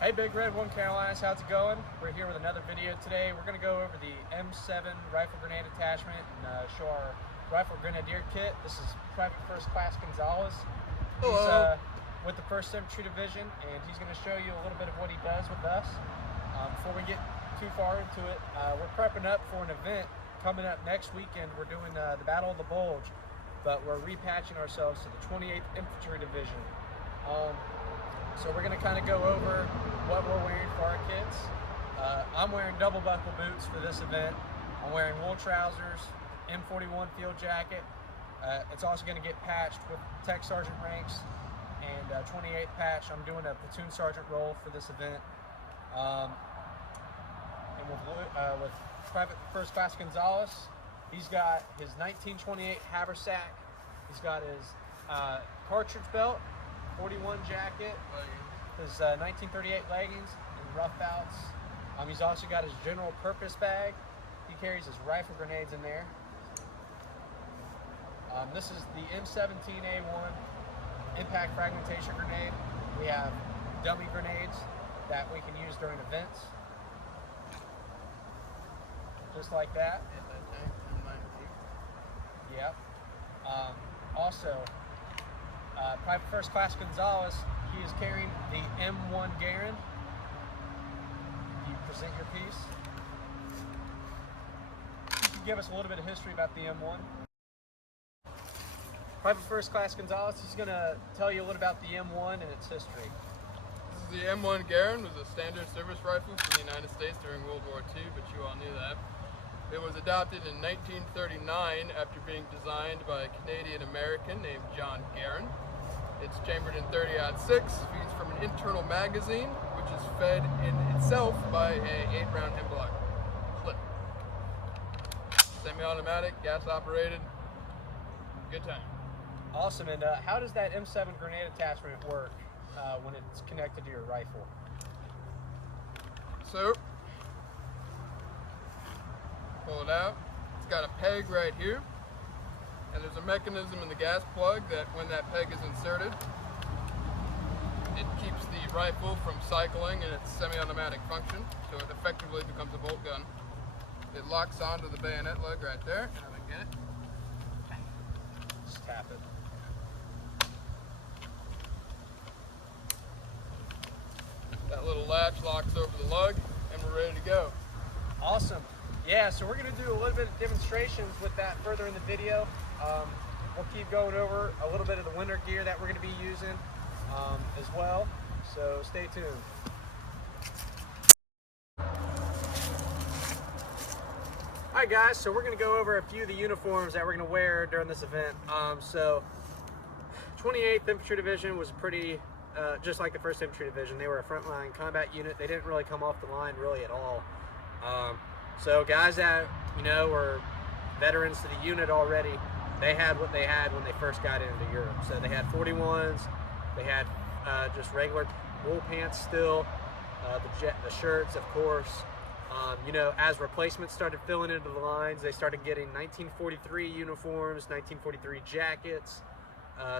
Hey Big Red 1 Carolinas, how's it going? We're here with another video today. We're going to go over the M7 rifle grenade attachment and show our rifle grenadier kit. This is Private First Class Gonzalez. He's with the 1st Infantry Division, and he's going to show you a little bit of what he does with us. Before we get too far into it, we're prepping up for an event coming up next weekend. We're doing the Battle of the Bulge, but we're repatching ourselves to the 28th Infantry Division. So we're going to kind of go over what we're wearing for our kits. I'm wearing double buckle boots for this event. I'm wearing wool trousers, M41 field jacket. It's also going to get patched with Tech Sergeant ranks and 28th patch. I'm doing a platoon sergeant role for this event. And with Private First Class Gonzalez, he's got his 1928 haversack. He's got his cartridge belt, 41 jacket, his 1938 leggings and rough outs. He's also got his general purpose bag. He carries his rifle grenades in there. This is the M17A1 impact fragmentation grenade. We have dummy grenades that we can use during events. Just like that. Yep. Also, Private First Class Gonzalez, he is carrying the M1 Garand. You present your piece. You can give us a little bit of history about the M1. Private First Class Gonzalez, he's going to tell you a little about the M1 and its history. This is the M1 Garand, was a standard service rifle for the United States during World War II, but you all knew that. It was adopted in 1939 after being designed by a Canadian American named John Garand. It's chambered in 30-06, feeds from an internal magazine, which is fed in itself by a 8-round hemlock clip. Semi-automatic, gas operated, good time. Awesome, and how does that M7 grenade attachment work when it's connected to your rifle? So, pull it out. It's got a peg right here, and there's a mechanism in the gas plug that when that peg is inserted, it keeps the rifle from cycling in its semi-automatic function, so it effectively becomes a bolt gun. It locks onto the bayonet lug right there, and I get it. Just tap it. That little latch locks over the lug, and we're ready to go. Awesome. Yeah, so we're going to do a little bit of demonstrations with that further in the video. We'll keep going over a little bit of the winter gear that we're going to be using as well, so stay tuned. Alright guys, so we're going to go over a few of the uniforms that we're going to wear during this event. So 28th Infantry Division was pretty, just like the 1st Infantry Division, they were a frontline combat unit. They didn't really come off the line really at all. So guys that, you know, were veterans to the unit already, they had what they had when they first got into Europe. So they had 41s, they had just regular wool pants still, the shirts, of course. You know, as replacements started filling into the lines, they started getting 1943 uniforms, 1943 jackets,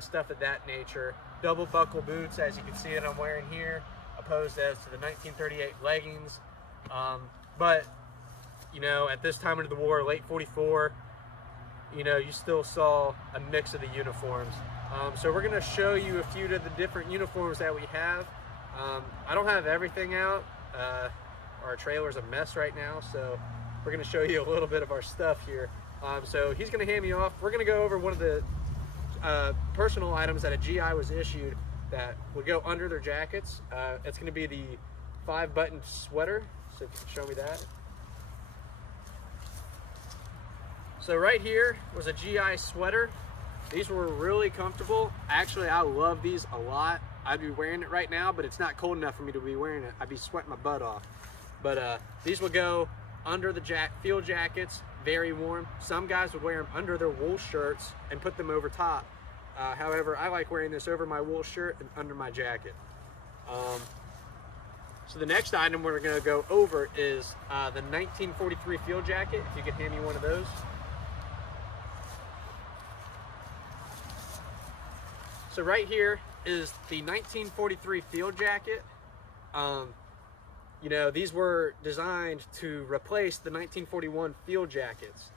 stuff of that nature. Double buckle boots, as you can see that I'm wearing here, opposed as to the 1938 leggings. But you know, at this time of the war, late 44, you know, you still saw a mix of the uniforms. So we're going to show you a few of the different uniforms that we have. I don't have everything out. Our trailer's a mess right now, so we're going to show you a little bit of our stuff here. So he's going to hand me off. We're going to go over one of the personal items that a GI was issued that would go under their jackets. It's going to be the 5-button sweater. So if you can show me that. So right here was a GI sweater. These were really comfortable. Actually, I love these a lot. I'd be wearing it right now, but it's not cold enough for me to be wearing it. I'd be sweating my butt off. But these would go under the field jackets, very warm. Some guys would wear them under their wool shirts and put them over top. However, I like wearing this over my wool shirt and under my jacket. So the next item we're going to go over is the 1943 field jacket. If you could hand me one of those. So right here is the 1943 field jacket. You know, these were designed to replace the 1941 field jackets.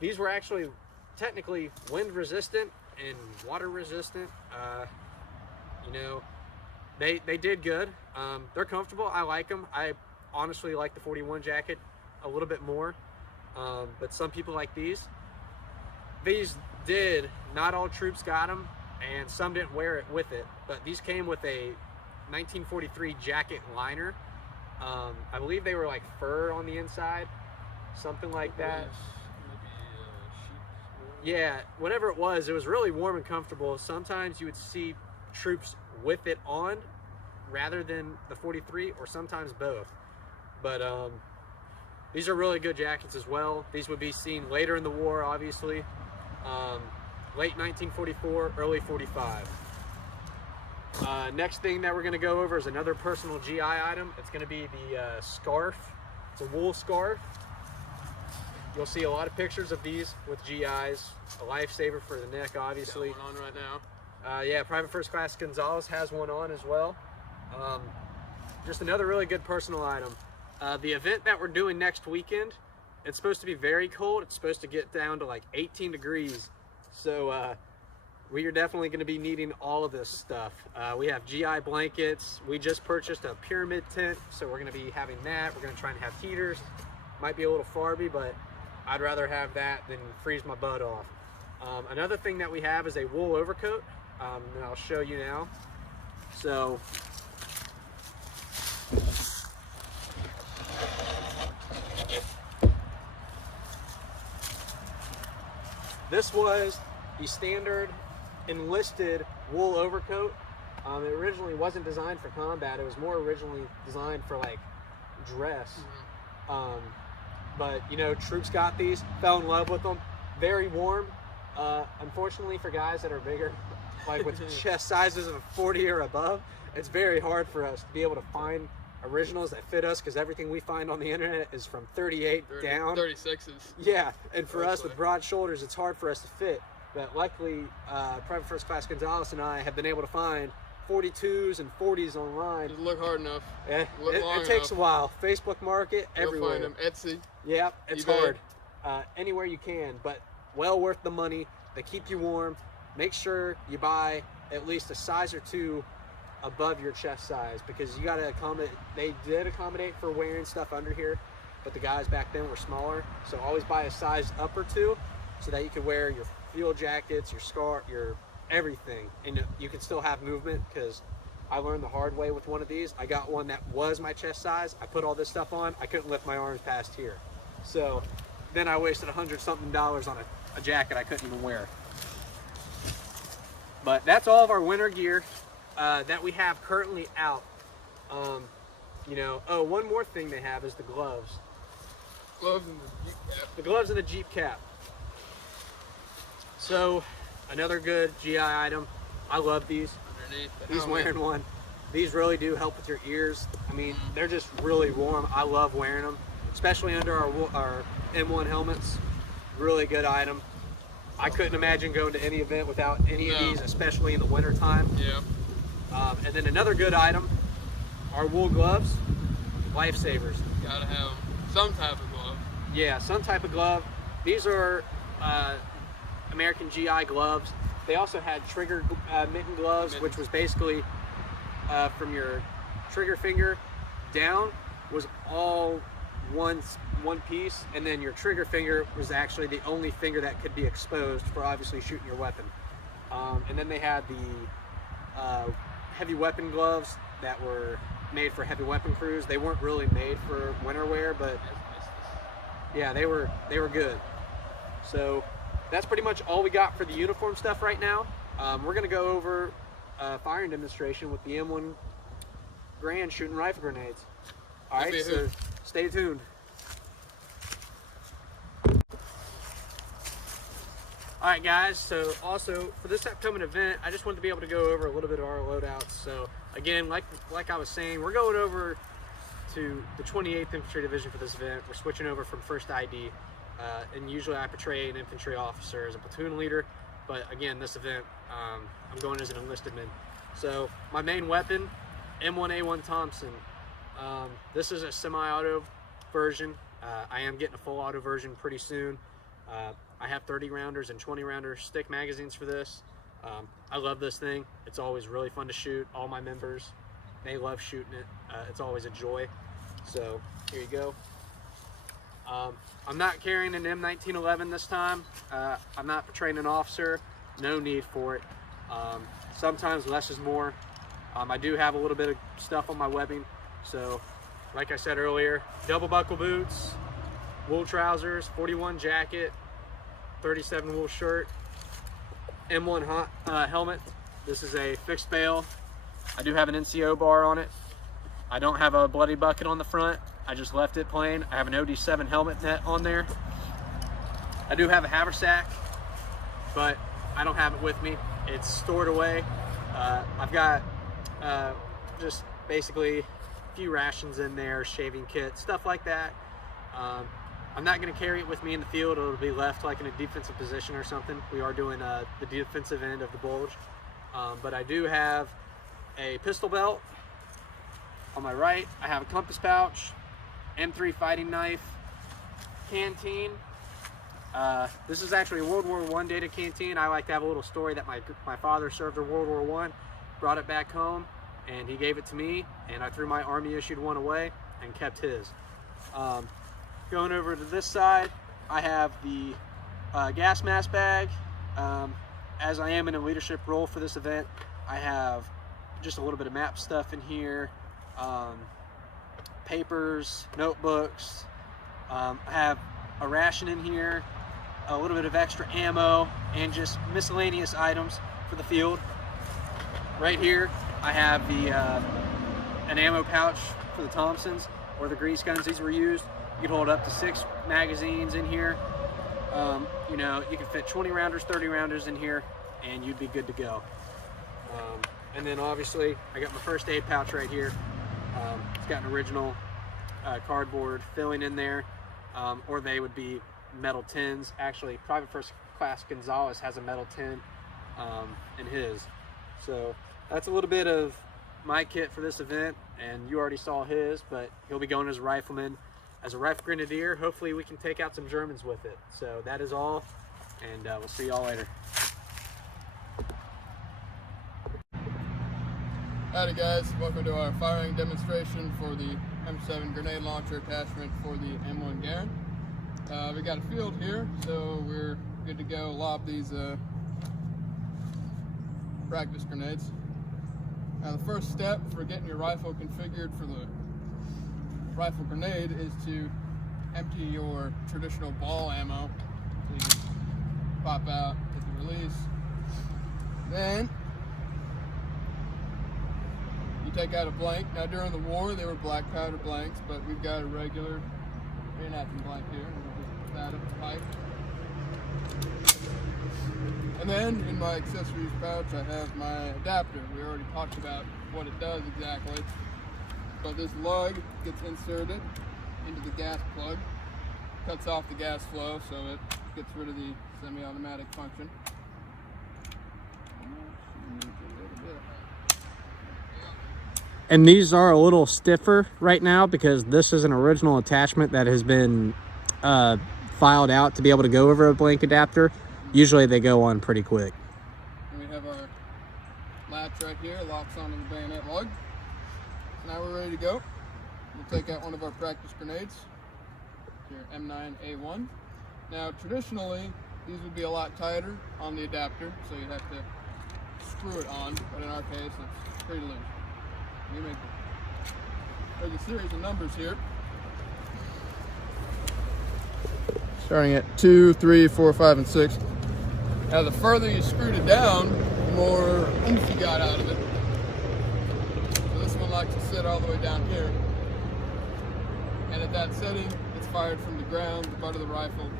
These were actually technically wind resistant and water resistant. You know, they did good. They're comfortable. I like them. I honestly like the 41 jacket a little bit more, but some people like these. These did, not all troops got them, and some didn't wear it with it, but these came with a 1943 jacket liner. I believe they were like fur on the inside, something like that. Yeah, whatever it was really really and comfortable. Sometimes you would see troops with it on rather than the 43, or sometimes both. But these are really good jackets as well. These would be seen later in the war, obviously. Late 1944, early 45. Next thing that we're going to go over is another personal GI item. It's going to be the scarf. It's a wool scarf. You'll see a lot of pictures of these with GIs. A lifesaver for the neck, obviously. Got one on right now. Yeah, Private First Class Gonzalez has one on as well. Just another really good personal item. The event that we're doing next weekend, it's supposed to be very cold. It's supposed to get down to like 18 degrees. So we are definitely going to be needing all of this stuff. We have GI blankets. We just purchased a pyramid tent, so we're going to be having that. We're going to try and have heaters. Might be a little farby, but I'd rather have that than freeze my butt off. Another thing that we have is a wool overcoat, and I'll show you now. So this was the standard enlisted wool overcoat. It originally wasn't designed for combat. It was more originally designed for like dress. But you know, troops got these, fell in love with them. Very warm. Unfortunately for guys that are bigger, like with chest sizes of 40 or above, it's very hard for us to be able to find originals that fit us, because everything we find on the internet is from 38 down. 36s. Yeah, and for us with broad shoulders, it's hard for us to fit. But luckily, Private First Class Gonzalez and I have been able to find 42s and 40s online. Just look hard enough. Yeah, Look long it takes enough. a while. Facebook Market, You'll everywhere. find them. Etsy. Yep, it's eBay. hard. Anywhere you can, but well worth the money. They keep you warm. Make sure you buy at least a size or two above your chest size, because you got to accommodate. They did accommodate for wearing stuff under here, but the guys back then were smaller, so always buy a size up or two so that you can wear your field jackets, your scarf, your everything, and you can still have movement. Because I learned the hard way with one of these. I got one that was my chest size. I put all this stuff on. I couldn't lift my arms past here, so then I wasted $100-something on a jacket I couldn't even wear. But that's all of our winter gear that we have currently out. You know, oh, one more thing they have is the gloves. Gloves and the Jeep cap. The gloves and the Jeep cap. So, another good GI item. I love these. Underneath the He's helmet. wearing one. These really do help with your ears. I mean, they're just really warm. I love wearing them, especially under our M1 helmets. Really good item. I couldn't imagine going to any event without any of these, especially in the winter time. Yeah. And then another good item, our wool gloves, lifesavers. Gotta have some type of glove. Yeah, some type of glove. These are American GI gloves. They also had trigger mitten gloves, which was basically from your trigger finger down was all one piece, and then your trigger finger was actually the only finger that could be exposed for obviously shooting your weapon. And then they had the heavy weapon gloves that were made for heavy weapon crews. They weren't really made for winter wear, but yeah, they were good. So that's pretty much all we got for the uniform stuff right now. We're gonna go over firing demonstration with the M1 Grand shooting rifle grenades. All right, so stay tuned. All right, guys, so also for this upcoming event, I just wanted to be able to go over a little bit of our loadouts. So again, like I was saying, we're going over to the 28th Infantry Division for this event. We're switching over from First ID, and usually I portray an infantry officer as a platoon leader, but again, this event, I'm going as an enlisted man. So my main weapon M1A1 Thompson. This is a semi-auto version. I am getting a full auto version pretty soon. I have 30 rounders and 20 rounder stick magazines for this. I love this thing. It's always really fun to shoot. All my members, they love shooting it. It's always a joy. So here you go. I'm not carrying an M1911 this time. I'm not portraying an officer. No need for it. Sometimes less is more. I do have a little bit of stuff on my webbing. So like I said earlier, double buckle boots, wool trousers, 41 jacket, 37 wool shirt, M1 helmet. This is a fixed bail. I do have an NCO bar on it. I don't have a bloody bucket on the front. I just left it plain. I have an OD7 helmet net on there. I do have a haversack, but I don't have it with me. It's stored away. I've got just basically a few rations in there, shaving kit, stuff like that. I'm not going to carry it with me in the field. It'll be left like in a defensive position or something. We are doing the defensive end of the bulge. But I do have a pistol belt. On my right, I have a compass pouch, M3 fighting knife, canteen. This is actually a World War I dated canteen. I like to have a little story that my father served in World War I, brought it back home, and he gave it to me, and I threw my Army issued one away and kept his. Going over to this side, I have the gas mask bag. As I am in a leadership role for this event, I have just a little bit of map stuff in here, papers, notebooks. I have a ration in here, a little bit of extra ammo, and just miscellaneous items for the field. Right here, I have the an ammo pouch for the Thompsons or the grease guns. These were used. You can hold up to 6 magazines in here. You know, you can fit 20 rounders, 30 rounders in here, and you'd be good to go. And then obviously, I got my first aid pouch right here. It's got an original cardboard filling in there, or they would be metal tins. Actually, Private First Class Gonzalez has a metal tin in his. So that's a little bit of my kit for this event, and you already saw his, but he'll be going as a rifleman. As a rifle grenadier, hopefully we can take out some Germans with it. So that is all, and we'll see y'all later. Howdy guys, welcome to our firing demonstration for the M7 grenade launcher attachment for the M1 Garand. We got a field here, so we're good to go lob these practice grenades. Now the first step for getting your rifle configured for the rifle grenade is to empty your traditional ball ammo. So you just pop out, hit the release. Then you take out a blank. Now during the war they were black powder blanks, but we've got a regular reenactment blank here. We'll just put that up the pipe. And then in my accessories pouch I have my adapter. We already talked about what it does exactly. But this lug gets inserted into the gas plug, cuts off the gas flow, so it gets rid of the semi-automatic function. And these are a little stiffer right now because this is an original attachment that has been filed out to be able to go over a blank adapter. Usually they go on pretty quick. And we have our latch right here, locks onto the bayonet lug. Now we're ready to go. We'll take out one of our practice grenades, your M9A1. Now traditionally, these would be a lot tighter on the adapter, so you'd have to screw it on, but in our case, it's pretty loose. There's a series of numbers here. Starting at 2, 3, 4, 5, and 6. Now the further you screwed it down, the more oomph you got out of it. This one likes to sit all the way down here, and at that setting it's fired from the ground, the butt of the rifle,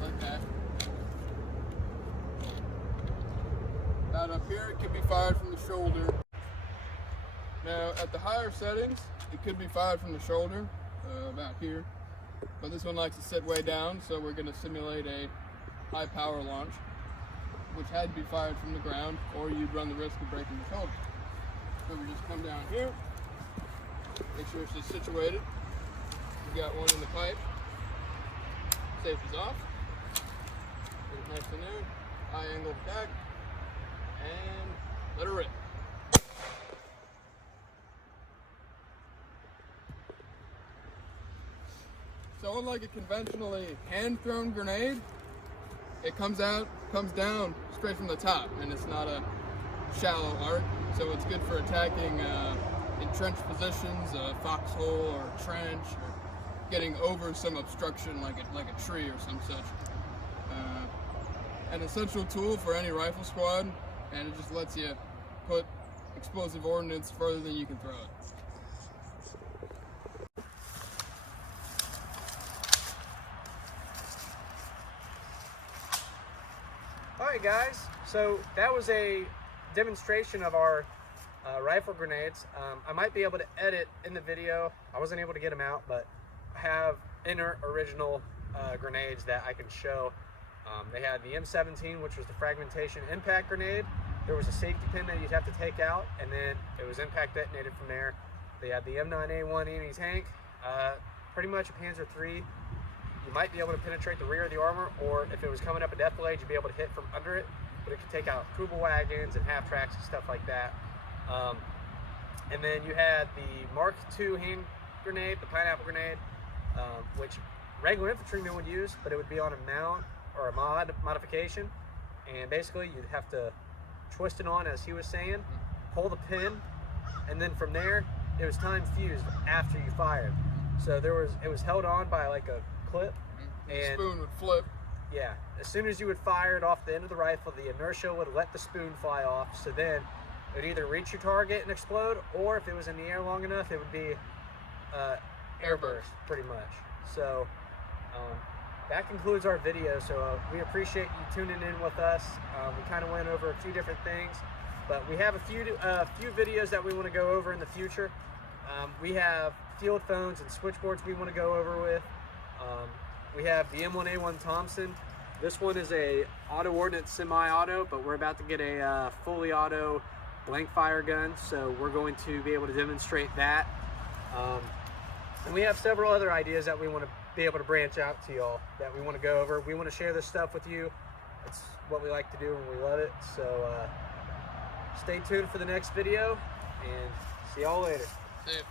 like that. Out up here it can be fired from the shoulder. Now at the higher settings it could be fired from the shoulder, about here, but this one likes to sit way down, so we're going to simulate a high power launch, which had to be fired from the ground, or you'd run the risk of breaking the shoulder. So we just come down here, make sure it's just situated. We got one in the pipe. Safety's off. Get it nice in there. High angle back. And let her rip. So unlike a conventionally hand-thrown grenade, it comes down straight from the top, and it's not a shallow arc. So it's good for attacking entrenched positions, a foxhole or a trench, or getting over some obstruction like a tree or some such. An essential tool for any rifle squad, and it just lets you put explosive ordnance further than you can throw it. Alright guys, so that was a demonstration of our rifle grenades. I might be able to edit in the video. I wasn't able to get them out, but I have inert original grenades that I can show. They had the M17, which was the fragmentation impact grenade. There was a safety pin that you'd have to take out, and then it was impact detonated from there. They had the M9A1 anti-tank, pretty much a Panzer III. You might be able to penetrate the rear of the armor, or if it was coming up a defilade, you'd be able to hit from under it, but it could take out Kubel wagons and half tracks and stuff like that. And then you had the Mark II hand grenade, the pineapple grenade, which regular infantrymen would use, but it would be on a mount or a modification, and basically you'd have to twist it on, as he was saying, pull the pin, and then from there it was time fused after you fired. So it was held on by like a clip, and and the spoon would flip. Yeah, as soon as you would fire it off the end of the rifle, the inertia would let the spoon fly off, so then it would either reach your target and explode, or if it was in the air long enough, it would be airburst, pretty much. So that concludes our video. So we appreciate you tuning in with us. We kind of went over a few different things, but we have a few videos that we want to go over in the future. We have field phones and switchboards we want to go over with. We have the M1A1 Thompson. This one is a auto ordnance semi-auto, but we're about to get a fully auto blank fire gun, so we're going to be able to demonstrate that. And we have several other ideas that we want to be able to branch out to y'all, that we want to go over. We want to share this stuff with you. It's what we like to do and we love it. So stay tuned for the next video, and see y'all later. See ya.